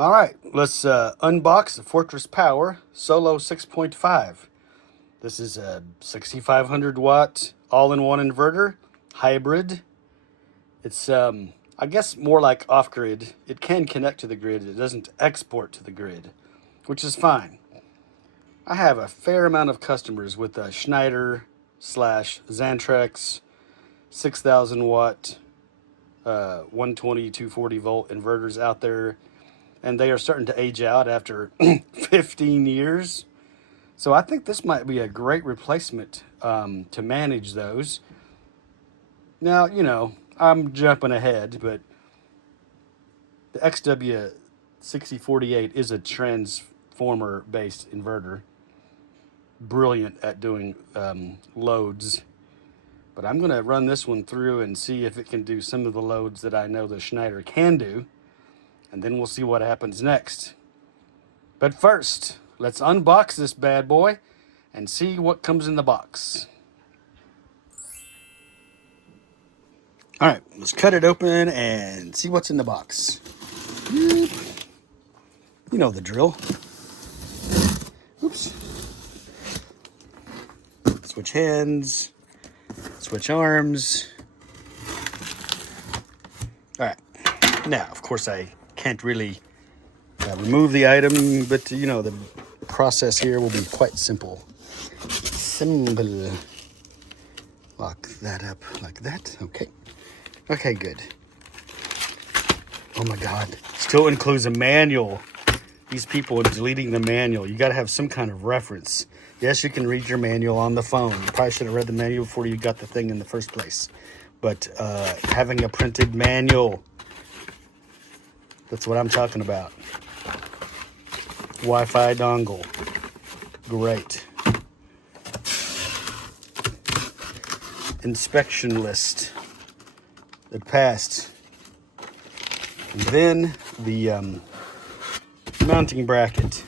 All right, let's unbox the Fortress Power Solo 6.5. This is a 6,500 watt all-in-one inverter, hybrid. It's, I guess, more like off-grid. It can connect to the grid. It doesn't export to the grid, which is fine. I have a fair amount of customers with Schneider / Xantrex 6,000 watt 120, 240 volt inverters out there, and they are starting to age out after 15 years. So I think this might be a great replacement to manage those. Now, I'm jumping ahead, but the XW6048 is a transformer-based inverter. Brilliant at doing loads. But I'm going to run this one through and see if it can do some of the loads that I know the Schneider can do. And then we'll see what happens next. But first, let's unbox this bad boy and see what comes in the box. All right, let's cut it open and see what's in the box. You know the drill. Oops. Switch hands, switch arms. All right, now, of course, I can't really remove the item, but the process here will be quite simple. Lock that up like that. Okay, good. Oh my God, still includes a manual. These people are deleting the manual. You got to have some kind of reference. Yes, you can read your manual on the phone. You probably should have read the manual before you got the thing in the first place. But having a printed manual, that's what I'm talking about. Wi-Fi dongle. Great. Inspection list. It passed. And then the mounting bracket.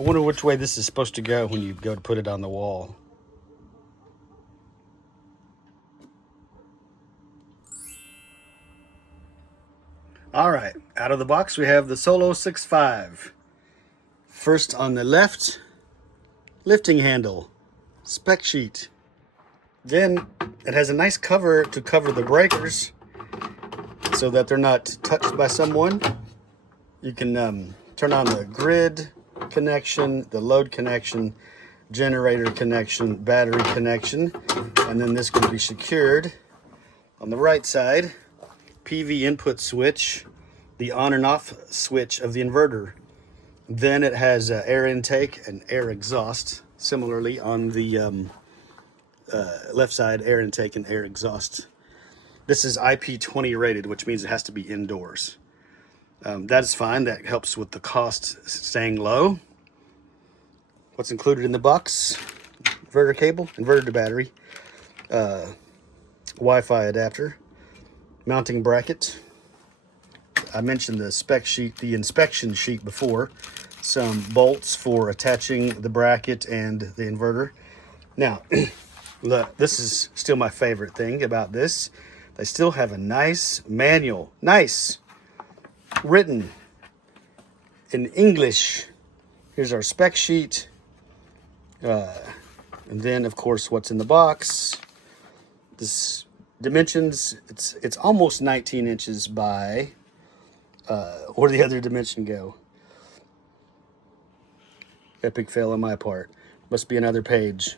I wonder which way this is supposed to go when you go to put it on the wall. All right, out of the box we have the Solo 6.5. First on the left, lifting handle, spec sheet. Then it has a nice cover to cover the breakers so that they're not touched by someone. You can turn on the grid connection, the load connection, generator connection, battery connection, and then this can be secured. On the right side, PV input switch, the on and off switch of the inverter. Then it has air intake and air exhaust. Similarly on the left side, air intake and air exhaust. This is IP20 rated, which means it has to be indoors. That is fine. That helps with the cost staying low. What's included in the box? Inverter cable, inverter to battery, Wi-Fi adapter, mounting bracket. I mentioned the spec sheet, the inspection sheet before. Some bolts for attaching the bracket and the inverter. Now, look, this is still my favorite thing about this. They still have a nice manual. Nice. Written in English. Here's our spec sheet. And then, of course, what's in the box. This dimensions, it's almost 19 inches by, where'd the other dimension go? Epic fail on my part. Must be another page.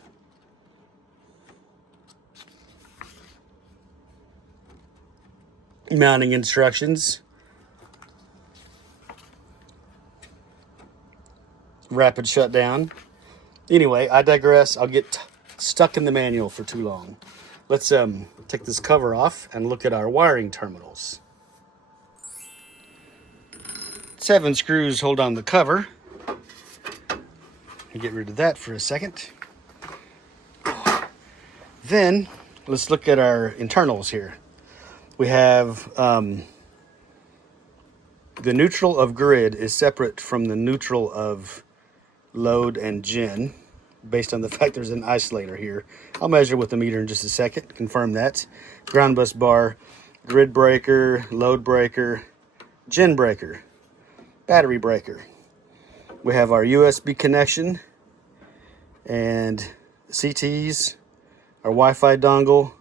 Mounting instructions. Rapid shutdown. Anyway, I digress. I'll get stuck in the manual for too long. Let's take this cover off and look at our wiring terminals. 7 screws hold on the cover. Get rid of that for a second. Then let's look at our internals here. We have the neutral of grid is separate from the neutral of load and gen, based on the fact there's an isolator here. I'll measure with the meter in just a second, confirm that. Ground bus bar, grid breaker, load breaker, gen breaker. battery breaker. We have our USB connection and CTs, our Wi-Fi dongle,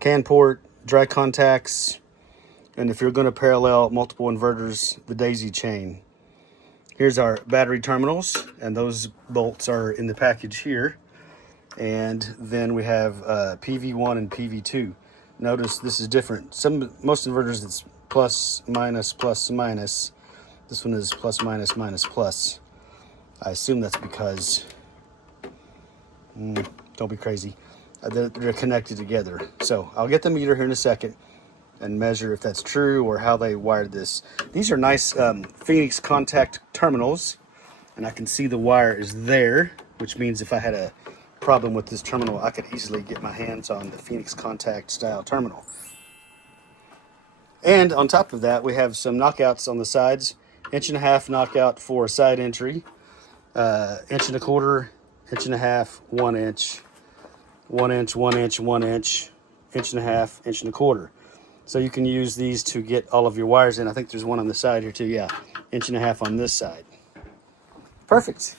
CAN port, dry contacts, and if you're going to parallel multiple inverters, the daisy chain. Here's our battery terminals, and those bolts are in the package here. And then we have PV1 and PV2. Notice this is different. Most inverters it's plus, minus, plus, minus. This one is plus, minus, minus, plus. I assume that's because, don't be crazy, they're connected together. So I'll get the meter here in a second and measure if that's true or how they wired this. These are nice Phoenix contact terminals, and I can see the wire is there, which means if I had a problem with this terminal, I could easily get my hands on the Phoenix contact style terminal. And on top of that, we have some knockouts on the sides. 1.5" knockout for a side entry, 1.25", 1.5", 1 inch, 1 inch, 1 inch, 1 inch, 1.5", 1.25". So you can use these to get all of your wires in. I think there's one on the side here too. Yeah, 1.5" on this side. Perfect.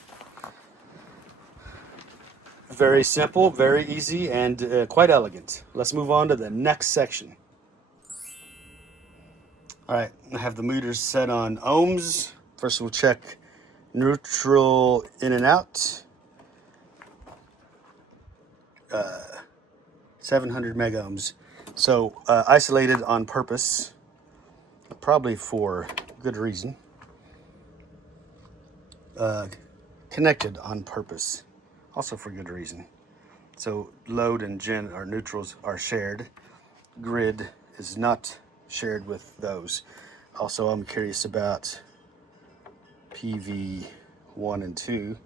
Very simple, very easy, and quite elegant. Let's move on to the next section. All right, I have the meters set on ohms. First we'll check neutral in and out. 700 megohms. So isolated on purpose, probably for good reason. Connected on purpose, also for good reason. So load and gen or neutrals are shared. Grid is not shared with those. Also, I'm curious about PV 1 and 2.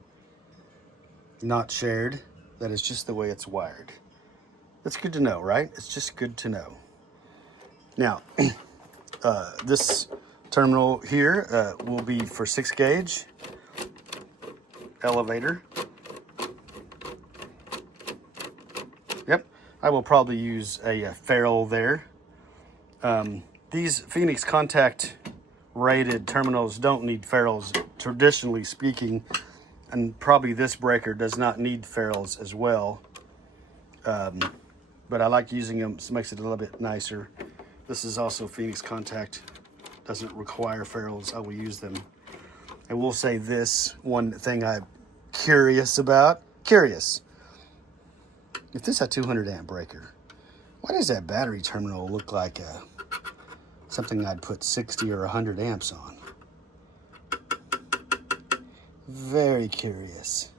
Not shared. That is just the way it's wired. That's good to know, right? It's just good to know. Now, this terminal here will be for 6 gauge elevator. Yep, I will probably use a ferrule there. These Phoenix contact rated terminals don't need ferrules, traditionally speaking, and probably this breaker does not need ferrules as well. But I like using them, so it makes it a little bit nicer. This is also Phoenix contact, doesn't require ferrules. I will use them. I will say this one thing I'm curious about. If this is a 200 amp breaker, why does that battery terminal look like something I'd put 60 or 100 amps on? Very curious.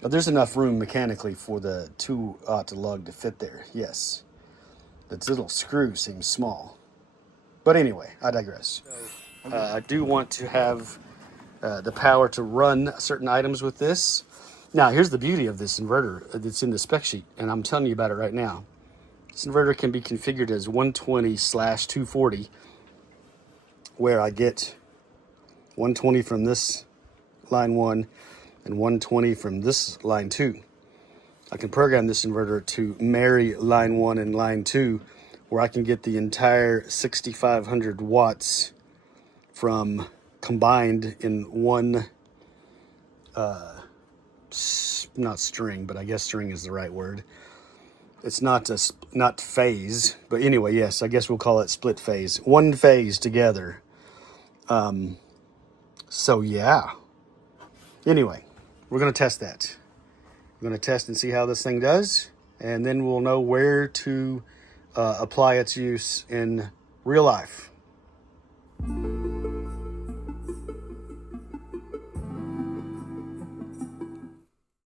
But there's enough room mechanically for the 2-aught lug to fit there, yes. This little screw seems small. But anyway, I digress. I do want to have the power to run certain items with this. Now, here's the beauty of this inverter that's in the spec sheet, and I'm telling you about it right now. This inverter can be configured as 120/240, where I get 120 from this line 1 and 120 from this line 2. I can program this inverter to marry line 1 and line 2, where I can get the entire 6,500 watts from combined in one, not string, but I guess string is the right word. It's not phase, but anyway, yes, I guess we'll call it split phase. One phase together. So yeah. Anyway, we're going to test that. We're going to test and see how this thing does, and then we'll know where to apply its use in real life.